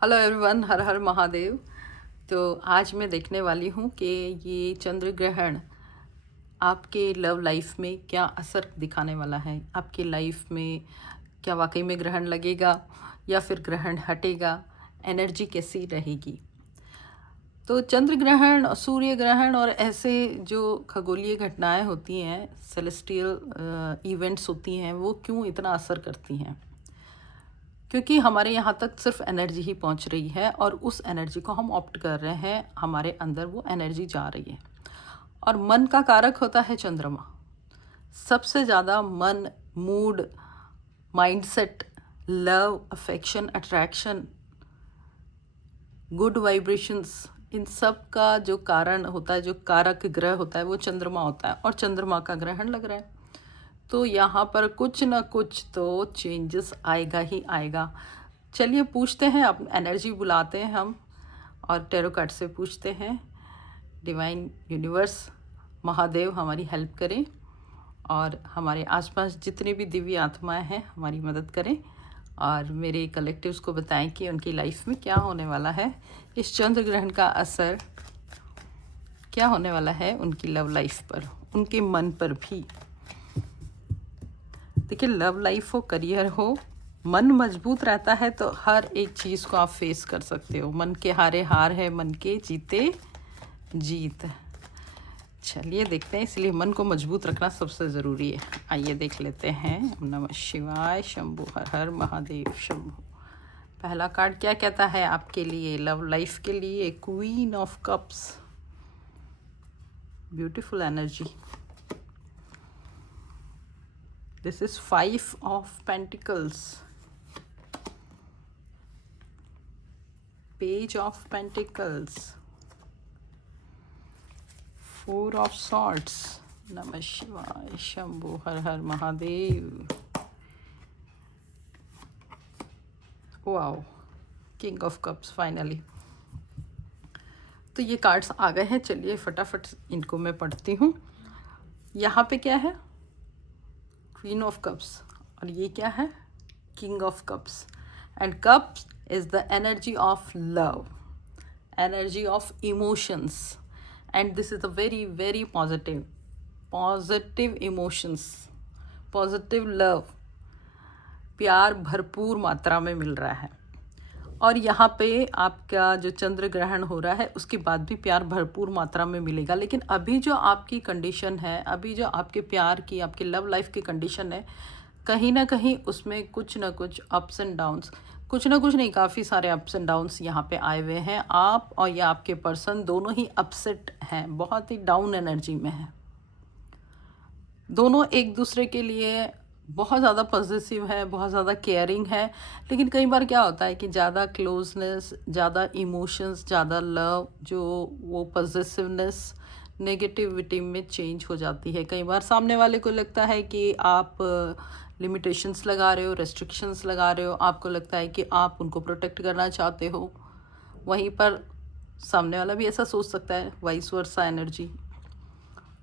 Hello everyone, हर हर महादेव। तो आज मैं देखने वाली हूँ कि ये चंद्र ग्रहण आपके लव लाइफ में क्या असर दिखाने वाला है। आपकी लाइफ में क्या वाकई में ग्रहण लगेगा या फिर ग्रहण हटेगा, एनर्जी कैसी रहेगी। तो चंद्र ग्रहण, सूर्य ग्रहण और ऐसे जो खगोलीय घटनाएं होती हैं, सेलेस्टियल इवेंट्स होती हैं, वो क्यों इतना असर करती हैं। क्योंकि हमारे यहाँ तक सिर्फ एनर्जी ही पहुँच रही है और उस एनर्जी को हम ऑप्ट कर रहे हैं, हमारे अंदर वो एनर्जी जा रही है। और मन का कारक होता है चंद्रमा। सबसे ज़्यादा मन, mood, mindset, love, affection, attraction, good vibrations, इन सब का जो कारण होता है, जो कारक ग्रह होता है, वो चंद्रमा होता है। और चंद्रमा का ग्रहण लग रहा है, तो यहाँ पर कुछ ना कुछ तो चेंजेस आएगा ही आएगा। चलिए पूछते हैं, अब एनर्जी बुलाते हैं हम और टैरो कार्ड से पूछते हैं। डिवाइन यूनिवर्स, महादेव हमारी हेल्प करें और हमारे आसपास जितने भी दिव्य आत्माएं हैं हमारी मदद करें और मेरे कलेक्टिव्स को बताएं कि उनकी लाइफ में क्या होने वाला है, इस चंद्र ग्रहण का असर क्या होने वाला है उनकी लव लाइफ पर, उनके मन पर भी। देखिए, लव लाइफ हो, करियर हो, मन मजबूत रहता है तो हर एक चीज़ को आप फेस कर सकते हो। मन के हारे हार है, मन के जीते जीत। चलिए देखते हैं, इसलिए मन को मजबूत रखना सबसे ज़रूरी है। आइए देख लेते हैं। ओम नमः शिवाय, शंभु हर हर महादेव शंभु। पहला कार्ड क्या कहता है आपके लिए, लव लाइफ के लिए? Queen of cups, beautiful energy. This is 5 of Pentacles, Page of Pentacles, 4 of Swords, नमः शिवाय, शंभु हर हर Mahadev. Wow, king of cups finally. तो ये कार्ड्स आ गए हैं, चलिए फटाफट इनको मैं पढ़ती हूँ। यहाँ पे क्या है? क्वीन ऑफ कप्स, और ये क्या है? King of cups. And cups is the energy of love, energy of emotions, and this is a very very positive emotions, positive love, प्यार भरपूर मात्रा में मिल रहा है। और यहाँ पे आपका जो चंद्र ग्रहण हो रहा है उसके बाद भी प्यार भरपूर मात्रा में मिलेगा। लेकिन अभी जो आपकी कंडीशन है, अभी जो आपके प्यार की, आपकी लव लाइफ की कंडीशन है, कहीं ना कहीं उसमें कुछ ना कुछ अप्स एंड डाउन्स, कुछ ना कुछ नहीं, काफ़ी सारे अप्स एंड डाउन्स यहाँ पे आए हुए हैं। आप और ये आपके पर्सन दोनों ही अपसेट हैं, बहुत ही डाउन एनर्जी में हैं। दोनों एक दूसरे के लिए बहुत ज़्यादा पॉजिटिव है, बहुत ज़्यादा केयरिंग है। लेकिन कई बार क्या होता है कि ज़्यादा क्लोजनेस, ज़्यादा इमोशंस, ज़्यादा लव, जो वो पॉजिटिवनेस नेगेटिविटी में चेंज हो जाती है। कई बार सामने वाले को लगता है कि आप लिमिटेशंस लगा रहे हो, रेस्ट्रिक्शंस लगा रहे हो, आपको लगता है कि आप उनको प्रोटेक्ट करना चाहते हो। वहीं पर सामने वाला भी ऐसा सोच सकता है, वाइस वर्सा एनर्जी।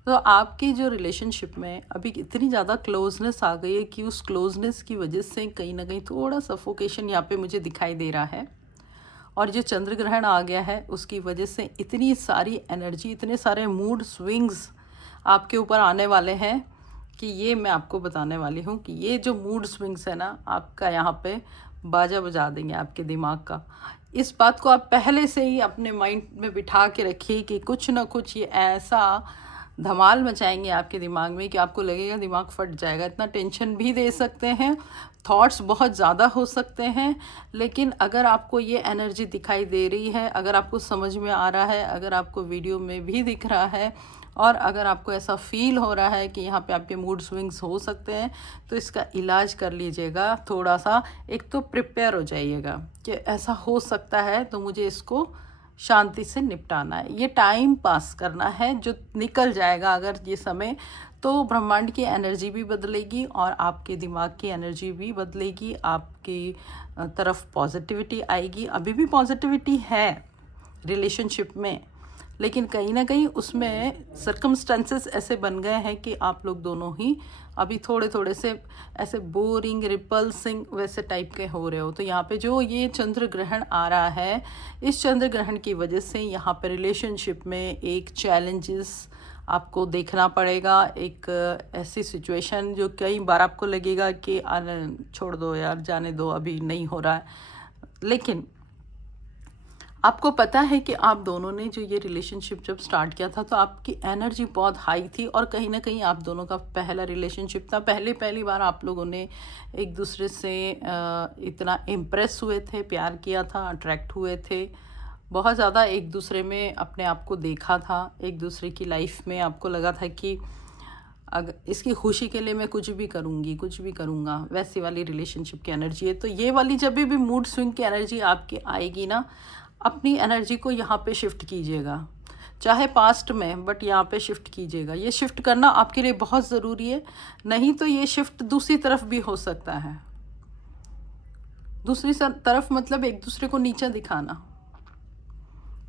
तो आपकी जो रिलेशनशिप में अभी इतनी ज़्यादा क्लोजनेस आ गई है कि उस क्लोजनेस की वजह से कहीं ना कहीं थोड़ा सफोकेशन यहाँ पे मुझे दिखाई दे रहा है। और जो चंद्र ग्रहण आ गया है उसकी वजह से इतनी सारी एनर्जी, इतने सारे मूड स्विंग्स आपके ऊपर आने वाले हैं कि ये मैं आपको बताने वाली हूँ कि ये जो मूड स्विंग्स है ना, आपका यहाँ पे बाजा बजा देंगे आपके दिमाग का। इस बात को आप पहले से ही अपने माइंड में बिठा के रखिए कि कुछ ना कुछ ये ऐसा धमाल मचाएंगे आपके दिमाग में कि आपको लगेगा दिमाग फट जाएगा। इतना टेंशन भी दे सकते हैं, थॉट्स बहुत ज़्यादा हो सकते हैं। लेकिन अगर आपको ये एनर्जी दिखाई दे रही है, अगर आपको समझ में आ रहा है, अगर आपको वीडियो में भी दिख रहा है और अगर आपको ऐसा फील हो रहा है कि यहाँ पे आपके मूड स्विंग्स हो सकते हैं, तो इसका इलाज कर लीजिएगा। थोड़ा सा एक तो प्रिपेयर हो जाइएगा कि ऐसा हो सकता है, तो मुझे इसको शांति से निपटाना है, ये टाइम पास करना है जो निकल जाएगा अगर ये समय। तो ब्रह्मांड की एनर्जी भी बदलेगी और आपके दिमाग की एनर्जी भी बदलेगी, आपकी तरफ पॉजिटिविटी आएगी। अभी भी पॉजिटिविटी है रिलेशनशिप में, लेकिन कहीं ना कहीं उसमें सर्कमस्टेंसेस ऐसे बन गए हैं कि आप लोग दोनों ही अभी थोड़े थोड़े से ऐसे बोरिंग रिपल्सिंग वैसे टाइप के हो रहे हो। तो यहाँ पे जो ये चंद्र ग्रहण आ रहा है, इस चंद्र ग्रहण की वजह से यहाँ पे रिलेशनशिप में एक चैलेंजेस आपको देखना पड़ेगा। एक ऐसी सिचुएशन जो कई बार आपको लगेगा कि छोड़ दो यार, जाने दो, अभी नहीं हो रहा है, लेकिन आपको पता है कि आप दोनों ने जो ये रिलेशनशिप जब स्टार्ट किया था तो आपकी एनर्जी बहुत हाई थी, और कहीं ना कहीं आप दोनों का पहला रिलेशनशिप था। पहली बार आप लोगों ने एक दूसरे से इतना इम्प्रेस हुए थे, प्यार किया था, अट्रैक्ट हुए थे, बहुत ज़्यादा एक दूसरे में अपने आप को देखा था। एक दूसरे की लाइफ में आपको लगा था कि अगर इसकी खुशी के लिए मैं कुछ भी करूँगी, कुछ भी करूँगा, वैसी वाली रिलेशनशिप की एनर्जी है। तो ये वाली जब भी मूड स्विंग की एनर्जी आपकी आएगी ना, अपनी एनर्जी को यहाँ पे शिफ्ट कीजिएगा, चाहे पास्ट में, बट यहाँ पे शिफ्ट कीजिएगा। ये शिफ्ट करना आपके लिए बहुत ज़रूरी है, नहीं तो ये शिफ्ट दूसरी तरफ भी हो सकता है। दूसरी तरफ मतलब एक दूसरे को नीचा दिखाना,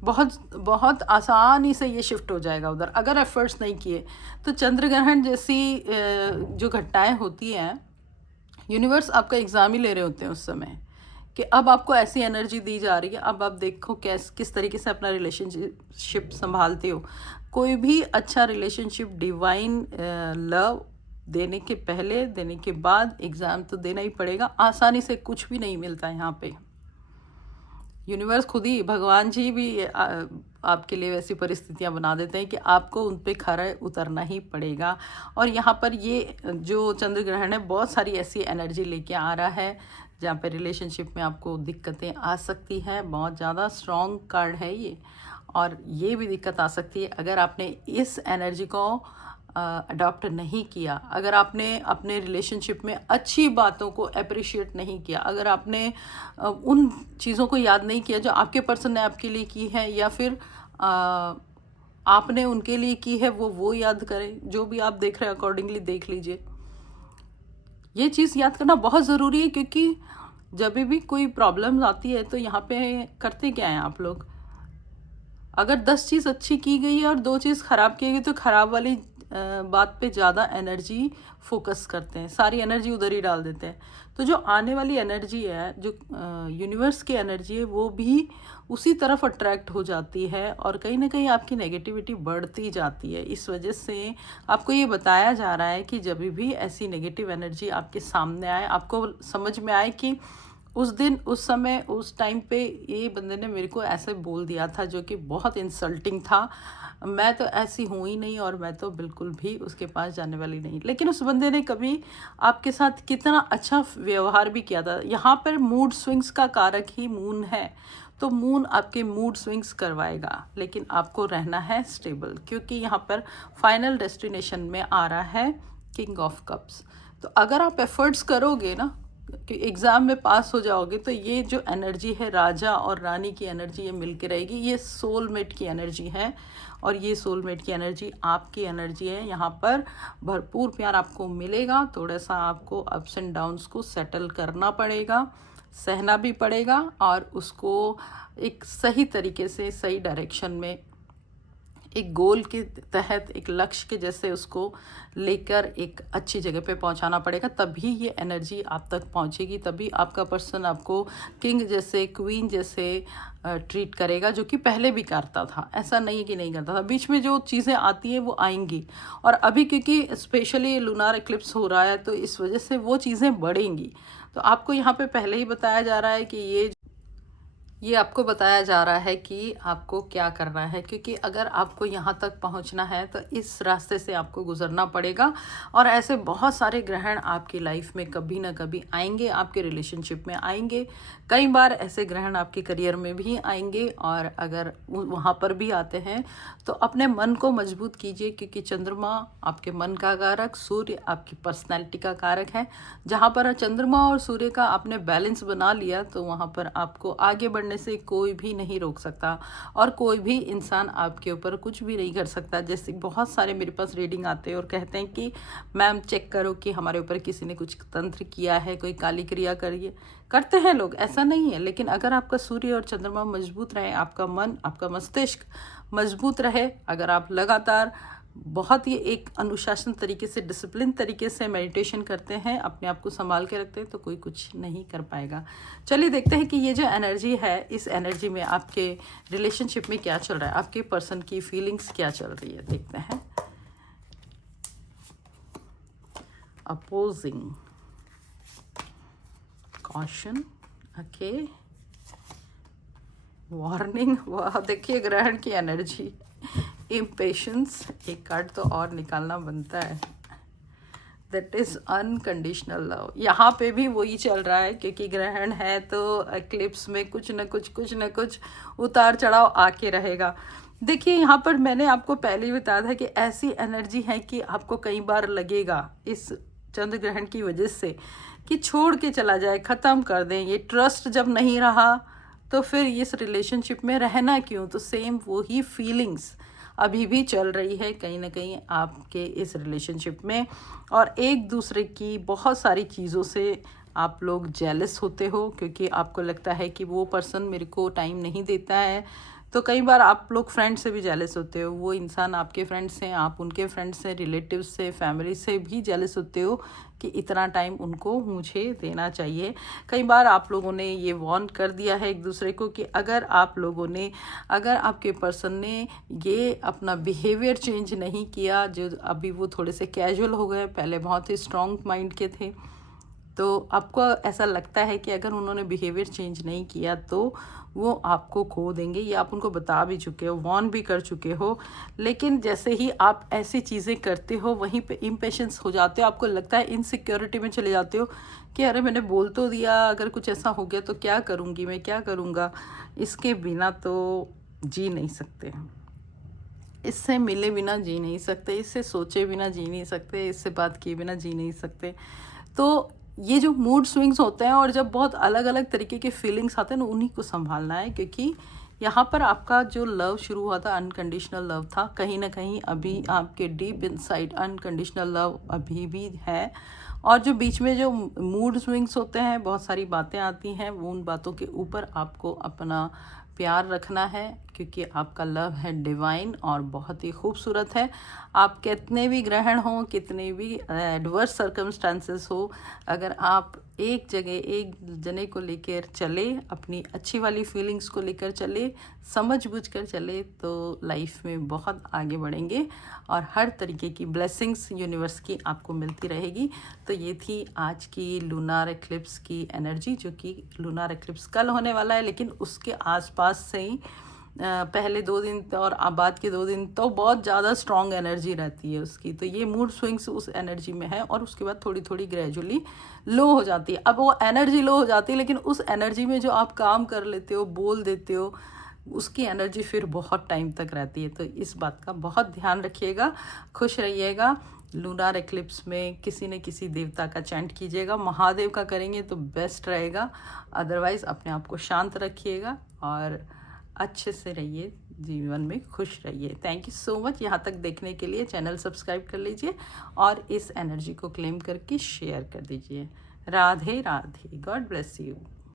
बहुत बहुत आसानी से ये शिफ्ट हो जाएगा उधर, अगर एफर्ट्स नहीं किए तो। चंद्र ग्रहण जैसी जो घटनाएं होती हैं, यूनिवर्स आपका एग्ज़ाम ही ले रहे होते हैं उस समय कि अब आपको ऐसी एनर्जी दी जा रही है, अब आप देखो किस तरीके से अपना रिलेशनशिप संभालते हो। कोई भी अच्छा रिलेशनशिप डिवाइन लव देने के पहले, देने के बाद एग्ज़ाम तो देना ही पड़ेगा। आसानी से कुछ भी नहीं मिलता है यहाँ पे। यूनिवर्स खुद ही, भगवान जी भी आपके लिए वैसी परिस्थितियाँ बना देते हैं कि आपको उन पे खरा उतरना ही पड़ेगा। और यहाँ पर ये जो चंद्र ग्रहण है बहुत सारी ऐसी एनर्जी लेके आ रहा है जहाँ पे रिलेशनशिप में आपको दिक्कतें आ सकती हैं। बहुत ज़्यादा स्ट्रॉन्ग कार्ड है ये, और ये भी दिक्कत आ सकती है अगर आपने इस एनर्जी को अडॉप्ट नहीं किया, अगर आपने अपने रिलेशनशिप में अच्छी बातों को अप्रिशिएट नहीं किया, अगर आपने उन चीज़ों को याद नहीं किया जो आपके पर्सन ने आपके लिए की है, या फिर आपने उनके लिए की है, वो याद करें। जो भी आप देख रहे हैं अकॉर्डिंगली देख लीजिए। ये चीज़ याद करना बहुत ज़रूरी है, क्योंकि जब भी कोई प्रॉब्लम आती है तो यहाँ पे करते क्या हैं आप लोग, अगर 10 चीज़ अच्छी की गई है और 2 चीज़ ख़राब की गई तो ख़राब वाली बात पे ज़्यादा एनर्जी फोकस करते हैं, सारी एनर्जी उधर ही डाल देते हैं। तो जो आने वाली एनर्जी है, जो यूनिवर्स की एनर्जी है, वो भी उसी तरफ अट्रैक्ट हो जाती है, और कहीं ना कहीं आपकी नेगेटिविटी बढ़ती जाती है। इस वजह से आपको ये बताया जा रहा है कि जब भी ऐसी नेगेटिव एनर्जी आपके सामने आए, आपको समझ में आए कि उस दिन, उस समय, उस टाइम पे ये बंदे ने मेरे को ऐसे बोल दिया था जो कि बहुत इंसल्टिंग था, मैं तो ऐसी हूँ ही नहीं, और मैं तो बिल्कुल भी उसके पास जाने वाली नहीं। लेकिन उस बंदे ने कभी आपके साथ कितना अच्छा व्यवहार भी किया था। यहाँ पर मूड स्विंग्स का कारक ही मून है, तो मून आपके मूड स्विंग्स करवाएगा, लेकिन आपको रहना है स्टेबल, क्योंकि यहाँ पर फाइनल डेस्टिनेशन में आ रहा है किंग ऑफ कप्स। तो अगर आप एफर्ट्स करोगे ना कि एग्ज़ाम में पास हो जाओगे, तो ये जो एनर्जी है राजा और रानी की एनर्जी, ये मिल के रहेगी। ये सोलमेट की एनर्जी है, और ये सोलमेट की एनर्जी आपकी एनर्जी है। यहाँ पर भरपूर प्यार आपको मिलेगा। थोड़ा सा आपको अप्स एंड डाउन्स को सेटल करना पड़ेगा, सहना भी पड़ेगा, और उसको एक सही तरीके से, सही डायरेक्शन में, एक गोल के तहत, एक लक्ष्य के जैसे उसको लेकर एक अच्छी जगह पे पहुंचाना पड़ेगा। तभी ये एनर्जी आप तक पहुंचेगी, तभी आपका पर्सन आपको किंग जैसे, क्वीन जैसे ट्रीट करेगा, जो कि पहले भी करता था। ऐसा नहीं है कि नहीं करता था, बीच में जो चीज़ें आती हैं वो आएंगी। और अभी क्योंकि स्पेशली लूनार एक्लिप्स हो रहा है, तो इस वजह से वो चीज़ें बढ़ेंगी। तो आपको यहाँ पे पहले ही बताया जा रहा है कि ये आपको बताया जा रहा है कि आपको क्या करना है, क्योंकि अगर आपको यहाँ तक पहुँचना है तो इस रास्ते से आपको गुजरना पड़ेगा। और ऐसे बहुत सारे ग्रहण आपकी लाइफ में कभी ना कभी आएंगे, आपके रिलेशनशिप में आएंगे। कई बार ऐसे ग्रहण आपके करियर में भी आएंगे, और अगर वहाँ पर भी आते हैं तो अपने मन को मजबूत कीजिए, क्योंकि चंद्रमा आपके मन का कारक, सूर्य आपकी पर्सनैलिटी का कारक है। जहाँ पर चंद्रमा और सूर्य का आपने बैलेंस बना लिया, तो वहाँ पर आपको आगे बढ़ने होने से कोई भी नहीं रोक सकता और कोई भी इंसान आपके ऊपर कुछ भी नहीं कर सकता। जैसे बहुत सारे मेरे पास रीडिंग आते हैं और कहते हैं कि मैम चेक करो कि हमारे ऊपर किसी ने कुछ तंत्र किया है, कोई काली क्रिया करिए, करते हैं लोग, ऐसा नहीं है। लेकिन अगर आपका सूर्य और चंद्रमा मजबूत रहे, आपका मन, आपका मस्तिष्क मजबूत रहे, अगर आप लगातार बहुत ही एक अनुशासन तरीके से, डिसिप्लिन तरीके से मेडिटेशन करते हैं, अपने आप को संभाल के रखते हैं, तो कोई कुछ नहीं कर पाएगा। चलिए देखते हैं कि ये जो एनर्जी है, इस एनर्जी में आपके रिलेशनशिप में क्या चल रहा है, आपके पर्सन की फीलिंग्स क्या चल रही है, देखते हैं। अपोजिंग, कॉशन, ओके, वार्निंग, वाह देखिए ग्रहण की एनर्जी, इम्पेशंस, एक कार्ड तो और निकालना बनता है, दैट इज़ अनकंडीशनल लव। यहाँ पे भी वही चल रहा है, क्योंकि ग्रहण है तो एक्लिप्स में कुछ न कुछ उतार चढ़ाव आके रहेगा। देखिए यहाँ पर मैंने आपको पहले ही बताया था कि ऐसी एनर्जी है कि आपको कई बार लगेगा इस चंद्र ग्रहण की वजह से कि छोड़ के चला जाए, ख़त्म कर दें। ये ट्रस्ट जब नहीं रहा तो फिर इस रिलेशनशिप में रहना क्यों। तो सेम वही फीलिंग्स अभी भी चल रही है कहीं ना कहीं आपके इस रिलेशनशिप में, और एक दूसरे की बहुत सारी चीज़ों से आप लोग जेलस होते हो, क्योंकि आपको लगता है कि वो पर्सन मेरे को टाइम नहीं देता है। तो कई बार आप लोग फ्रेंड से भी जेलस होते हो, वो इंसान आपके फ्रेंड्स हैं, आप उनके फ्रेंड्स से, रिलेटिव्स से, फैमिली से भी जेलस होते हो कि इतना टाइम उनको मुझे देना चाहिए। कई बार आप लोगों ने ये वार्न कर दिया है एक दूसरे को कि अगर आपके पर्सन ने ये अपना बिहेवियर चेंज नहीं किया, जो अभी वो थोड़े से कैजुअल हो गए, पहले बहुत ही स्ट्रॉन्ग माइंड के थे, तो आपको ऐसा लगता है कि अगर उन्होंने बिहेवियर चेंज नहीं किया तो वो आपको खो देंगे। ये आप उनको बता भी चुके हो, वार्न भी कर चुके हो, लेकिन जैसे ही आप ऐसी चीज़ें करते हो वहीं पे इम्पेशेंस हो जाते हो, आपको लगता है इनसिक्योरिटी में चले जाते हो कि अरे मैंने बोल तो दिया, अगर कुछ ऐसा हो गया तो क्या करूँगी मैं, क्या करूँगा। इसके बिना तो जी नहीं सकते, इससे मिले बिना जी नहीं सकते, इससे सोचे बिना जी नहीं सकते, इससे बात किए बिना जी नहीं सकते। तो ये जो मूड स्विंग्स होते हैं और जब बहुत अलग अलग तरीके के फीलिंग्स आते हैं ना, उन्हीं को संभालना है, क्योंकि यहाँ पर आपका जो लव शुरू हुआ था अनकंडीशनल लव था, कहीं ना कहीं अभी आपके डीप इनसाइड अनकंडीशनल लव अभी भी है। और जो बीच में जो मूड स्विंग्स होते हैं, बहुत सारी बातें आती हैं, वो उन बातों के ऊपर आपको अपना प्यार रखना है, क्योंकि आपका लव है डिवाइन और बहुत ही खूबसूरत है। आप कितने भी ग्रहण हो, कितने भी एडवर्स सर्कमस्टांसेस हो, अगर आप एक जगह एक जने को लेकर चले, अपनी अच्छी वाली फीलिंग्स को लेकर चले, समझ बूझ कर चले, तो लाइफ में बहुत आगे बढ़ेंगे और हर तरीके की ब्लेसिंग्स यूनिवर्स की आपको मिलती रहेगी। तो ये थी आज की लूनार एक्लिप्स की एनर्जी, जो कि लूनार एक्लिप्स कल होने वाला है, लेकिन उसके आसपास से ही पहले 2 दिन और बाद के 2 दिन तो बहुत ज़्यादा स्ट्रॉन्ग एनर्जी रहती है उसकी। तो ये मूड स्विंग्स उस एनर्जी में है और उसके बाद थोड़ी थोड़ी ग्रेजुअली लो हो जाती है। अब वो एनर्जी लो हो जाती है, लेकिन उस एनर्जी में जो आप काम कर लेते हो, बोल देते हो, उसकी एनर्जी फिर बहुत टाइम तक रहती है। तो इस बात का बहुत ध्यान रखिएगा, खुश रहिएगा। लूनार एक्लिप्स में किसी न किसी देवता का चैंट कीजिएगा, महादेव का करेंगे तो बेस्ट रहेगा। अदरवाइज़ अपने आप को शांत रखिएगा और अच्छे से रहिए, जीवन में खुश रहिए। थैंक यू सो मच यहाँ तक देखने के लिए। चैनल सब्सक्राइब कर लीजिए और इस एनर्जी को क्लेम करके शेयर कर दीजिए। Radhe Radhe, God bless you.